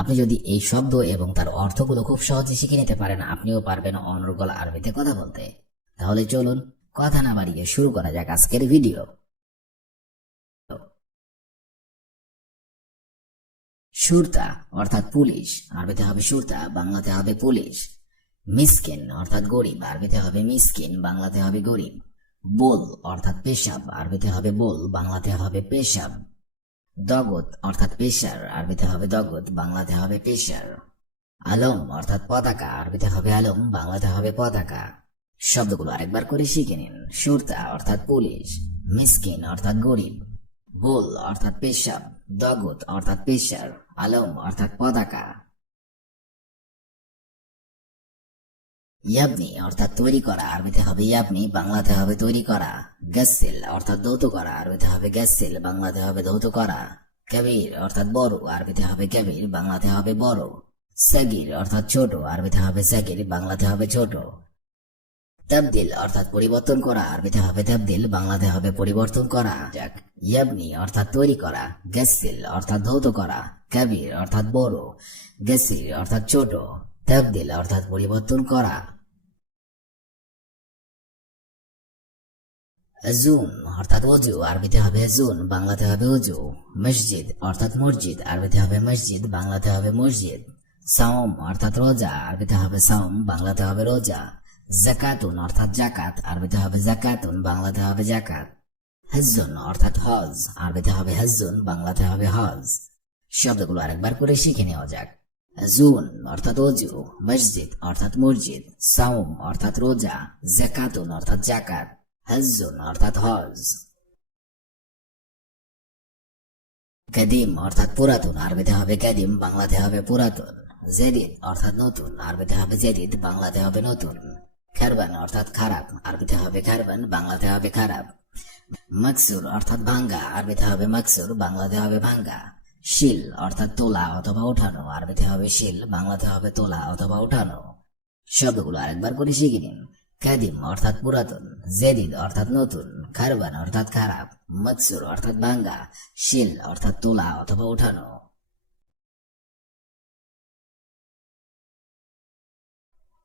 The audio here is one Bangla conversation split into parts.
আপনি যদি এই শব্দ এবং তার অর্থগুলো খুব সহজে শিখে নিতে পারেন, আপনিও পারবেন অনর্গল আরবিতে কথা বলতে। তাহলে চলুন কথা না বাড়িয়ে শুরু করা যাক আজকের ভিডিও। সুরতা অর্থাৎ পুলিশ, আরবিতে হবে সুরতা, বাংলাতে হবে পুলিশ। মিসকিন অর্থাৎ গরিব, আরবিতে হবে মিসকিন, বাংলাতে হবে গরিব। বোল অর্থাৎ পেশাব, আরবিতে হবে বোল, বাংলাতে হবে পেশাব। দগত অর্থাৎ পেশার, আরবিতে হবে দগত বাংলাতে হবে পেশার। আলম, অর্থাৎ পতাকা, আরবিতে হবে আলম, বাংলাতে হবে পতাকা। শব্দগুলো আরেকবার করে শিখে নিন। সুরতা, অর্থাৎ পুলিশ। মিসকিন, অর্থাৎ গরিব। বোল, অর্থাৎ পেশাব। দগত অর্থাৎ পেশার। আলম, অর্থাৎ পতাকা। ইয়াবনি, অর্থাৎ তৈরি করা, আরবিতে হবে ইয়াবনি, বাংলাতে হবে তৈরি করা। গ্যাসিল অর্থাৎ দৌত করা, আরবিতে হবে গ্যাসিল বাংলাতে হবে দৌত করা। কবির, অর্থাৎ বড়, আরবিতে হবে কবির, বাংলাতে হবে বড়। সাগির, অর্থাৎ ছোট, আরবিতে হবে সাগির, বাংলাতে হবে ছোট। তাবদিল, অর্থাৎ পরিবর্তন করা, আরবিতে হবে তাবদিল, বাংলাতে হবে পরিবর্তন করা। যাক, ইয়াবনি, অর্থাৎ তৈরি করা। গ্যাসিল অর্থাৎ ধৌত করা। কবির, অর্থাৎ বড়। গেসির অর্থাৎ ছোট। তাবদিল অর্থাৎ পরিবর্তন করা। জুন অর্থাৎ অজু, আরবিতে হবে জুন বাংলাতে হবে অজু। মসজিদ, অর্থাৎ মসজিদ, আরবিতে হবে মসজিদ, বাংলাতে হবে মসজিদ। সাওম, অর্থাৎ রোজা, আরবিতে হবে সাওম, বাংলাতে হবে রোজা। জাকাতুন, অর্থাৎ জাকাত, আরবিতে হবে জাকাতুন, বাংলাতে হবে জাকাত। হজ্জুন, অর্থাৎ হজ, আরবিতে হবে হজ্জুন, বাংলাতে হবে হজ। শব্দগুলো আরেকবার করে শিখে নেওয়া যাক। জুন অর্থাৎ অজু, মসজিদ, অর্থাৎ মসজিদ সাউম অর্থাৎ রোজা জাকাতুন অর্থাৎ জাকাত হজ্জুন, অর্থাৎ হজ। কাদিম, অর্থাৎ পুরাতন, আরবিতে হবে কাদিম, বাংলাতে হবে পুরাতন। জেদিদ, অর্থাৎ নতুন, আরবিতে হবে জেদিদ, বাংলাতে হবে নতুন। খারবান, অর্থাৎ খারাপ, আরবিতে হবে খারবান, বাংলাতে হবে খারাপ। মকসুর, অর্থাৎ ভাঙ্গা, আরবিতে হবে মকসুর, বাংলাতে হবে ভাঙ্গা। শিল, অর্থাৎ তোলা অথবা উঠানো আরবিতে হবে শিল, বাংলাতে হবে তোলা অথবা উঠানো শব্দগুলো আরেকবার করে শিখে নিন। কাদিম, অর্থাৎ পুরাতন। জেদিদ, অর্থাৎ নতুন। খারবান, অর্থাৎ খারাপ। মৎসুর, অর্থাৎ ভাঙ্গা। শিল, অর্থাৎ তোলা অথবা ওঠানো।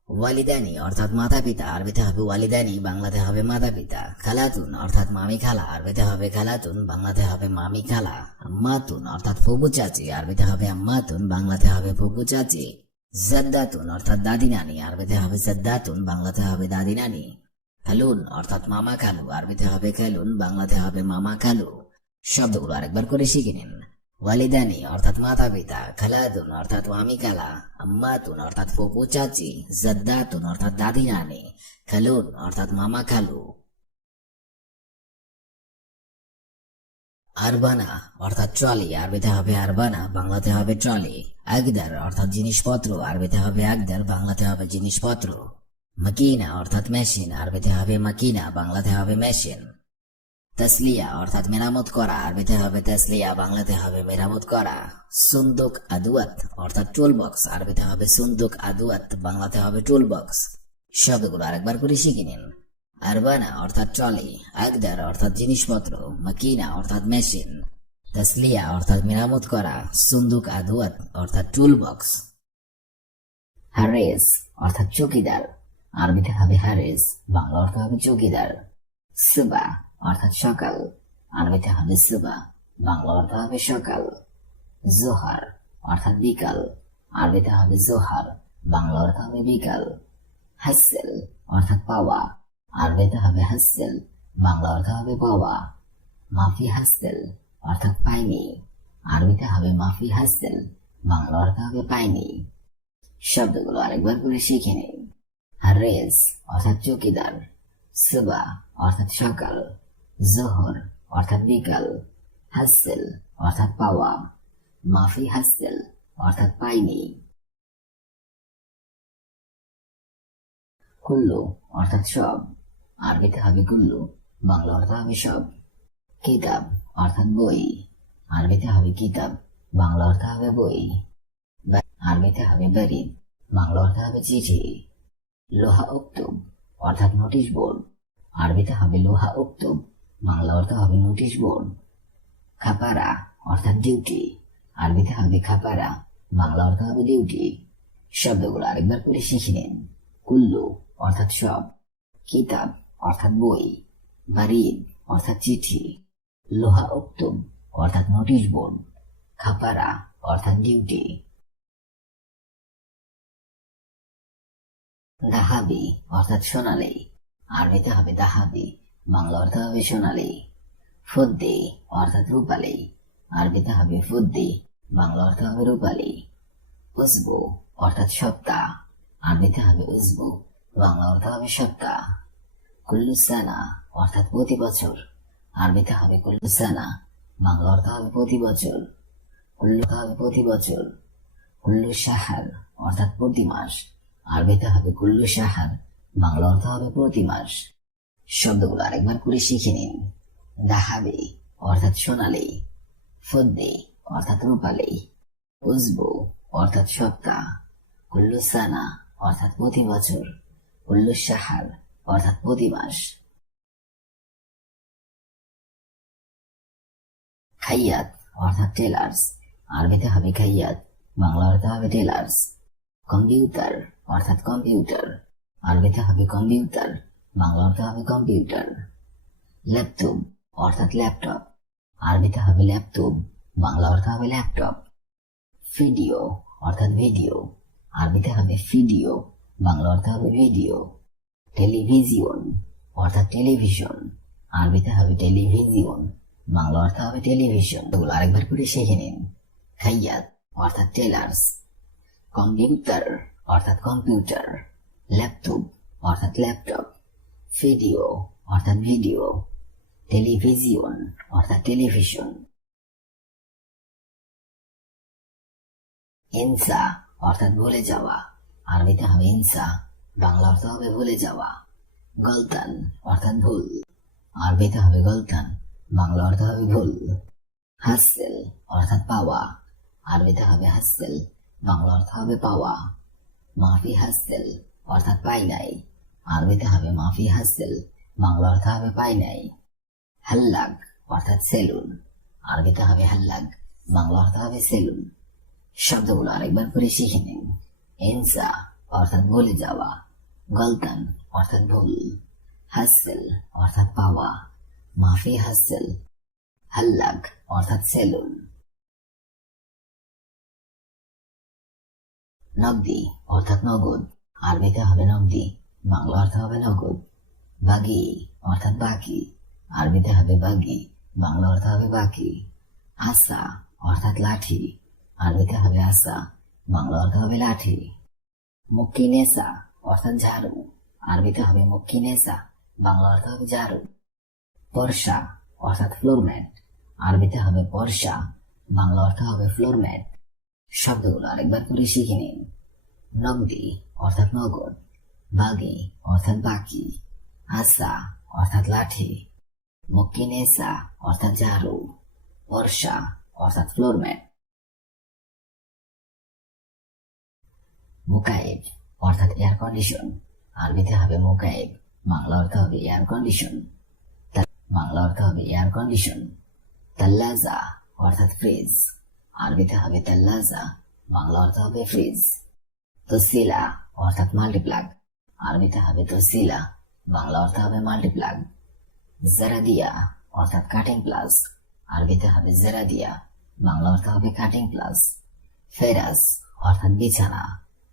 ওয়ালিদানি, অর্থাৎ মাতা পিতা আরবিতে হবে ওয়ালিদানি, বাংলাতে হবে মাতা পিতা খালাতুন, অর্থাৎ মামি খালা আরবিতে হবে খালাতুন, বাংলাতে হবে মামি খালা। আম্মাতুন, অর্থাৎ ফুবু চাচি আরবিতে হবে আম্মাতুন, বাংলাতে হবে ফুবু চাচি। জাদ্দাতুন, অর্থাৎ দাদি নানি আরবিতে হবে জাদ্দাতুন, বাংলাতে হবে দাদি নানি খালুন, অর্থাৎ মামা খালু আরবিতে হবে খালুন, বাংলাতে হবে মামা খালু। শব্দগুলো আরেকবার করে শিখে নিন। ওয়ালিদানি, অর্থাৎ মাতা পিতা খালাদুন, অর্থাৎ মামি খালা আম্মাতুন, অর্থাৎ ফুপু চাচি জাদ্দাতুন, অর্থাৎ দাদি নানি খালুন, অর্থাৎ মামা খালু আরবানা, অর্থাৎ ট্রলি, আরবিতে হবে আরবানা, বাংলাতে হবে ট্রলি। আগদার অর্থাৎ জিনিসপত্র, আরবিতে হবে আগদার বাংলাতে হবে জিনিসপত্র। মাকিনা, অর্থাৎ মেশিন, আরবিতে হবে মাকিনা, বাংলাতে হবে মেশিন। তসলিয়া, অর্থাৎ মেরামত করা, আরবিতে হবে তসলিয়া, বাংলাতে হবে মেরামত করা। সুন্দুক আদুয়াত, অর্থাৎ টুল বক্স আরবিতে হবে সুন্দুক আদুয়াত, বাংলাতে হবে টুল বক্স শব্দগুলো আরেকবার করে শিখে নিন। আরবানা, অর্থাৎ ট্রলি। আগদার অর্থাৎ জিনিসপত্র। মাকিনা, অর্থাৎ মেশিন। তসলিয়া, অর্থাৎ মেরামত করা। সুন্দুক আদুয়াত, অর্থাৎ টুল বক্স হারেস অর্থাৎ চৌকিদার। আরবিতে হবে হারেস বাংলা অর্থ হবে চৌকিদার। সুবা অর্থাৎ সকাল। আরবিতে হবে সুবা, বাংলা অর্থ হবে সকাল। জোহার, অর্থাৎ বিকাল। আরবিতে হবে জোহার, বাংলা অর্থ হবে বিকাল। হাসেল, অর্থাৎ পাওয়া। আরবিতে হবে হাসেল, বাংলা অর্থ হবে পাওয়া। মাফি হাসেল, অর্থাৎ পাইনি। আরবিতে হবে মাফি হাসেল, বাংলা অর্থ হবে পাইনি। শব্দগুলো আরেকবার করে শিখে নেই। হারেজ, অর্থাৎ চৌকিদার। সুবা, অর্থাৎ সকাল। জোহর, অর্থাৎ বিকাল হাসেল অর্থাৎ পাওয়া, মাফি হাসেল অর্থাৎ পাইনি। কুল্লু, অর্থাৎ সব। আরবিতে হবে কুল্লু, বাংলা অর্থ হবে সব। কিতাব, অর্থাৎ বই। আরবিতে হবে কিতাব, বাংলা অর্থ হবে বই। আরবিতে হবে বারিদ বাংলা অর্থ হবে চিঠি। লোহা উক্তুব, অর্থাৎ নোটিশ বোর্ড। আরবিতে হবে লোহা উক্তুব বাংলা অর্থ হবে নোটিশ বোর্ড। খাপারা, অর্থাৎ ডিউটি। আরবিতে হবে খাপারা বাংলা অর্থ হবে ডিউটি। শব্দগুলো আরেকবার করে শিখে নিন। কুল্লু, অর্থাৎ সব। কিতাব, অর্থাৎ বই। বারিদ, অর্থাৎ চিঠি। লোহা উক্তুম, অর্থাৎ নোটিশ বোর্ড। খাপারা, অর্থাৎ ডিউটি। দাহাবি, অর্থাৎ সোনালি। আরবিতে হবে দাহাবি। বাংলা অর্থ হবে সোনালি ফুদ্দি অর্থাৎ রূপালি। আরবিতে হবে ফুদ্দি, বাংলা অর্থ হবে রূপালি। উজবু অর্থাৎ সপ্তাহ আরবিতে হবে উজবু, বাংলা অর্থ হবে সপ্তাহ কুল্লুসানা অর্থাৎ প্রতি বছর। আরবিতে হবে কুল্লুসানা, বাংলা অর্থ হবে প্রতি বছর। কুল্লু হবে প্রতি বছর। কুল্লু সাহার অর্থাৎ প্রতি মাস। আরবিতে হবে কুল্লু সাহার বাংলা অর্থ হবে প্রতি মাস। শব্দগুলো আরেকবার করে শিখে নিন। দাহাবি, অর্থাৎ সোনালি। ফুদ্দি, অর্থাৎ রূপালি। উজবু, অর্থাৎ সপ্তাহ কুল্লু সানা অর্থাৎ প্রতি বছর। কুল্লু সাহার অর্থাৎ প্রতি মাস। খাইয়াত, অর্থাৎ টেলার্স আরবিতে হবে খাইয়াত, বাংলা অর্থে হবে টেলার্স কম্পিউটার, অর্থাৎ কম্পিউটার। আরবিতে হবে কম্পিউটার। বাংলা অর্থে হবে কম্পিউটার। ল্যাপটপ, অর্থাৎ ল্যাপটপ। আরবিতে হবে ল্যাপটপ, বাংলা অর্থ হবে ল্যাপটপ। ভিডিও, অর্থাৎ ভিডিও। আরবিতে হবে ভিডিও, বাংলা অর্থ হবে ভিডিও। টেলিভিশন, অর্থাৎ টেলিভিশন। আরবিতে হবে টেলিভিশন, বাংলা অর্থ হবে টেলিভিশন। এগুলো আরেকবার করে শিখে নিন। খাইয়াত, অর্থাৎ টেলার্স। কম্পিউটার, অর্থাৎ কম্পিউটার। ল্যাপটপ, অর্থাৎ ল্যাপটপ। ভিডিও অর্থাৎ ভিডিও টেলিভিশন অর্থাৎ টেলিভিশন ইনসা অর্থাৎ ভুলে যাওয়া। আরবিতে হবে ইনসা বাংলা অর্থ হবে ভুলে যাওয়া। গলতান, অর্থাৎ ভুল। আরবিতে হবে গলতান, বাংলা অর্থ হবে ভুল। হাসেল অর্থাৎ পাওয়া। আরবিতে হবে হাসেল বাংলা অর্থ হবে পাওয়া। মাফি হাসেল অর্থাৎ পাই নাই। আরবিতে হবে মাফি হাসেল বাংলা অর্থ হবে পাই নাই। হাল্লাগ, অর্থাৎ সেলুন। আরবিতে হবে হাল্লাগ বাংলা অর্থ হবে সেলুন। শব্দগুলো আরেকবার করে শিখে নিন। ইনসা অর্থাৎ ভুলে যাওয়া। গলতান, অর্থাৎ ভুল। হাসেল, অর্থাৎ পাওয়া। মাফি হাসেল, হাল্লাগ, অর্থাৎ সেলুন। নগদি, অর্থাৎ নগদ। আরবিতে হবে নগদি। বাংলা অর্থ হবে নগদ, বাগি, অর্থাৎ বাকি। আরবিতে হবে বাগি, বাংলা অর্থ হবে বাকি। আসা অর্থাৎ লাঠি আরবিতে হবে আসা বাংলা অর্থ হবে লাঠি মুক্কিনেসা অর্থাৎ ঝাড়ু। আরবিতে হবে মুক্কিনেসা বাংলা অর্থ হবে ঝাড়ু। পর্ষা অর্থাৎ ফ্লোরম্যাট আরবিতে হবে পর্ষা বাংলা অর্থ হবে ফ্লোরম্যাট শব্দগুলো আরেকবার করে শিখে নিন। নগদি, অর্থাৎ নগদ। বাগি, অর্থাৎ বাকি আসা অর্থাৎ লাঠি মুক্কিনেসা অর্থাৎ ঝাড়ু, বর্ষা, অর্থাৎ ফ্লোরম্যাট মুকাইব অর্থাৎ এয়ার কন্ডিশন আরবিতে হবে মুকাইব বাংলা অর্থ হবে এয়ার কন্ডিশন বাংলা অর্থ হবে এয়ার কন্ডিশন তাল্লাজা, অর্থাৎ ফ্রিজ আরবিতে হবে তাল্লাজা, বাংলা অর্থ হবে ফ্রিজ তসিলা অর্থাৎ মাল্টিপ্লাগ আরবিতে হবে তসিলা বাংলা অর্থ হবে মাল্টিপ্লাগ জেরাদিয়া অর্থাৎ কাটিং প্লাস আরবিতে হবে জেরাদিয়া, বাংলা অর্থ হবে কাটিং প্লাস ফেরাজ অর্থাৎ বিছানা,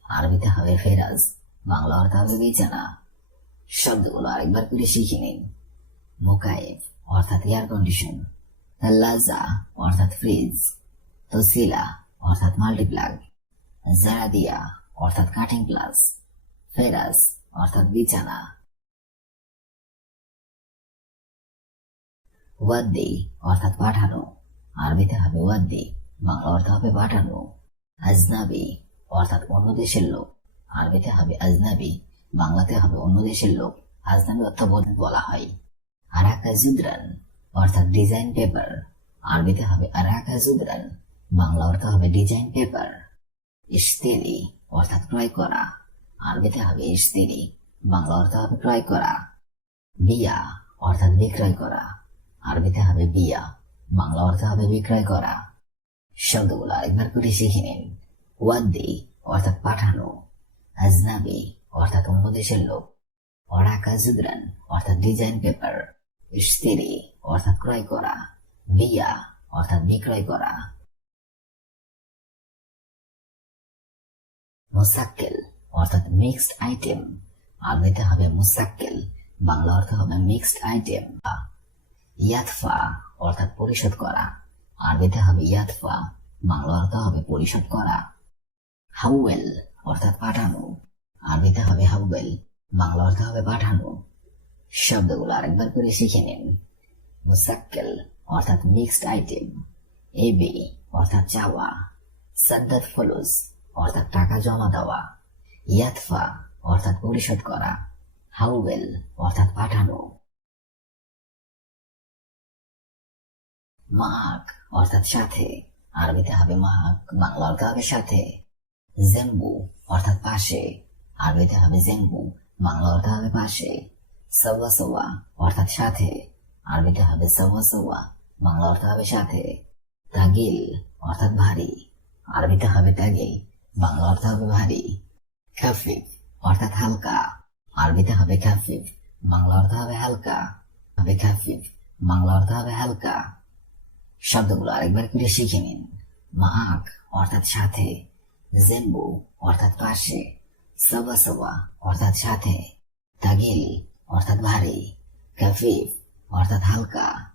আরবিতে হবে ফেরাজ, বাংলা অর্থ হবে বিছানা। শব্দগুলো আরেকবার করে শিখে নিন। মুকাইফ অর্থাৎ এয়ার কন্ডিশন তাল্লাজা অর্থাৎ ফ্রিজ তসিলা অর্থাৎ মাল্টিপ্লাগ জারাদিয়া অর্থাৎ কাটিং প্লাস ফেরাজ অর্থাৎ বিছানা। ওয়াদ্দি, অর্থাৎ পাঠানো। আরবিতে হবে ওয়াদ্দি, বাংলা অর্থ হবে পাঠানো। আজনাবি, অর্থাৎ অন্য দেশের লোক। আরবিতে হবে আজনাবি, বাংলাতে হবে অন্য দেশের লোক। আজনাবি অর্থ বল- হয়। আরাকা জুদ্রান, অর্থাৎ ডিজাইন পেপার। আরবিতে হবে আরাকা জুদ্রান, বাংলা অর্থ হবে ডিজাইন পেপার। ইস্তেরি অর্থাৎ ক্রয় করা। আরবিতে হবে ইস্তেরি বাংলা অর্থ হবে ক্রয় করা, বিয়া অর্থাৎ বিক্রয় করা। আরবিতে হবে বিয়া, বাংলা অর্থ হবে বিক্রয় করা। শব্দগুলো আরেকবার করে শিখে নিন। ওয়াদ্দি অর্থাৎ পাঠানো, আজনাবি অর্থাৎ অন্য দেশের লোক, অরাকা জুদরান অর্থাৎ ডিজাইন পেপার ইস্তিরি অর্থাৎ ক্রয় করা, বিয়া অর্থাৎ বিক্রয় করা। মুসাক্কেল অর্থাৎ মিক্সড আইটেম আরবিতে হবে মুসাক্কেল। বাংলা অর্থ হবে মিক্সড আইটেম বা ইয়াতফা, অর্থাৎ পরিশোধ করা। আরবিতে হবে ইয়াতফা, বাংলা অর্থ হবে পরিশোধ করা। হাউয়েল, অর্থাৎ পাঠানো। আরবিতে হবে হাউয়েল, বাংলা অর্থ হবে পাঠানো। শব্দগুলো আরেকবার করে শিখে নিন। মুসাক্কেল, অর্থাৎ মিক্সড আইটেম এবি অর্থাৎ চাওয়া। সাদ্দাত ফলুস, অর্থাৎ টাকা জমা দেওয়া। ইয়াতফা, অর্থাৎ পরিশোধ করা। হাউবেল, অর্থাৎ পাঠানো। মাক অর্থাৎ সাথে। আরবিতে হবে মাক বাংলা অর্থ হবে সাথে। জেম্বু, অর্থাৎ পাশে। আরবিতে হবে জেম্বু, বাংলা অর্থ হবে পাশে। সওয়া সওয়া, অর্থাৎ সাথে। আরবিতে হবে সওয়া সওয়া, বাংলা অর্থ হবে সাথে। তাগিল, অর্থাৎ ভারী। আরবিতে হবে তাগিল, বাংলা অর্থ হবে ভারী। খাফিফ অর্থাৎ হালকা। আরবিতে হবে খাফিফ বাংলা অর্থ হবে হালকা। হবে খাফিফ বাংলা অর্থ হবে হালকা। শব্দগুলো আরেকবার করে শিখে নিন। মাক অর্থাৎ সাথে। জেম্বু, অর্থাৎ পাশে। সবা সবা, অর্থাৎ সাথে। তাগিল, অর্থাৎ ভারী। খাফিফ অর্থাৎ হালকা।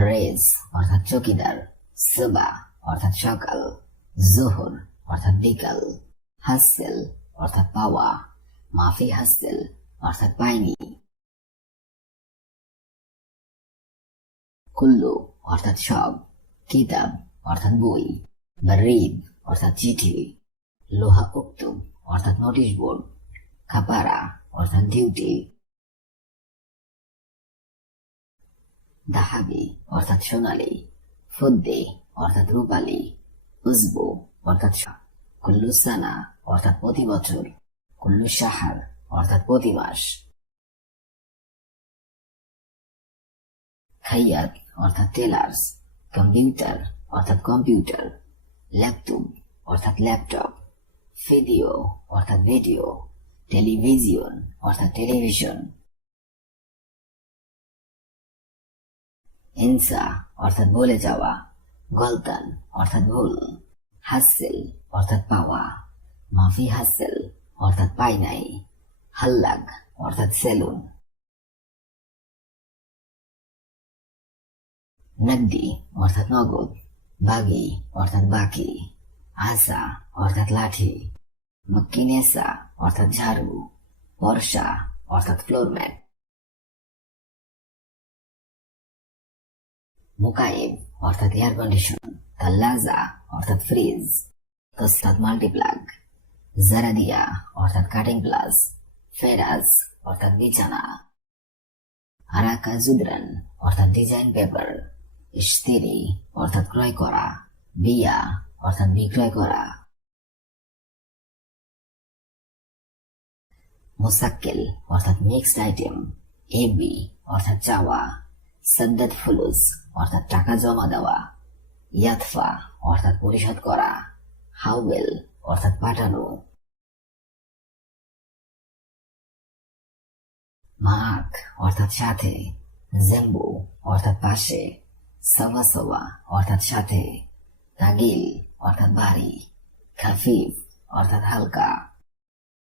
রেজ, অর্থাৎ চকিদার। সুবা অর্থাৎ সকাল, জোহর অর্থাৎ বিকাল, হাসেল অর্থাৎ পাওয়া, মাফি হাসেল অর্থাৎ পাইনি। কুল্লু অর্থাৎ সব, কিতাব অর্থাৎ বই বারিদ অর্থাৎ চিঠি, লোহা উক্তুব অর্থাৎ নোটিশ বোর্ড, খাপারা অর্থাৎ ডিউটি। দাহাবি অর্থাৎ সোনালি, ফুদ্দি অর্থাৎ রূপালি, উজবু, অর্থাৎ স- কুল্লু অর্থাৎ প্রতি বছর কুল্লু সাহার অর্থাৎ প্রতি মাস। খাইয়াত, অর্থাৎ টেলার্স, কম্পিউটার, অর্থাৎ কম্পিউটার। ল্যাপটপ, অর্থাৎ ল্যাপটপ। ভিডিও, অর্থাৎ ভিডিও। টেলিভিশন, অর্থাৎ টেলিভিশন। ইনসা অর্থাৎ বলে যাওয়া। গলতান, অর্থাৎ ভুল। হাসেল, অর্থাৎ পাওয়া। মাফি হাসেল, অর্থাৎ পাই নাই। হাল্লাগ অর্থাৎ সেলুন। নগদি অর্থাৎ নগদ। বাগি, অর্থাৎ বাকি। আসা অর্থাৎ লাঠি। মক্কিনেসা অর্থাৎ ঝাড়ু। বর্ষা, অর্থাৎ ফ্লোরম্যাট মুকাইব অর্থাৎ এয়ার কন্ডিশন তাল্লাজা অর্থাৎ ফ্রিজ তস্তাদ মাল্টিপ্লাগ জারাদিয়া অর্থাৎ কাটিং প্লাস ফেরাজ অর্থাৎ বিছানা আরাকা জুদরান অর্থাৎ ডিজাইন পেপার ইস্তিরি অর্থাৎ ক্রয় করা বিয়া অর্থাৎ বিক্রয় করা মুসাক্কেল অর্থাৎ মিক্সড আইটেম এবি অর্থাৎ চাওয়া সদ্দাত ফুলুস অর্থাৎ টাকা জমা দেওয়া, ইয়াতফা, অর্থাৎ পরিশোধ করা হাউবেল অর্থাৎ পাঠানো। মাক অর্থাৎ সাথে। জেম্বু, অর্থাৎ পাশে। সবা সবা অর্থাৎ সাথে। তাগিল, অর্থাৎ বাড়ি। খাফিফ, অর্থাৎ হালকা।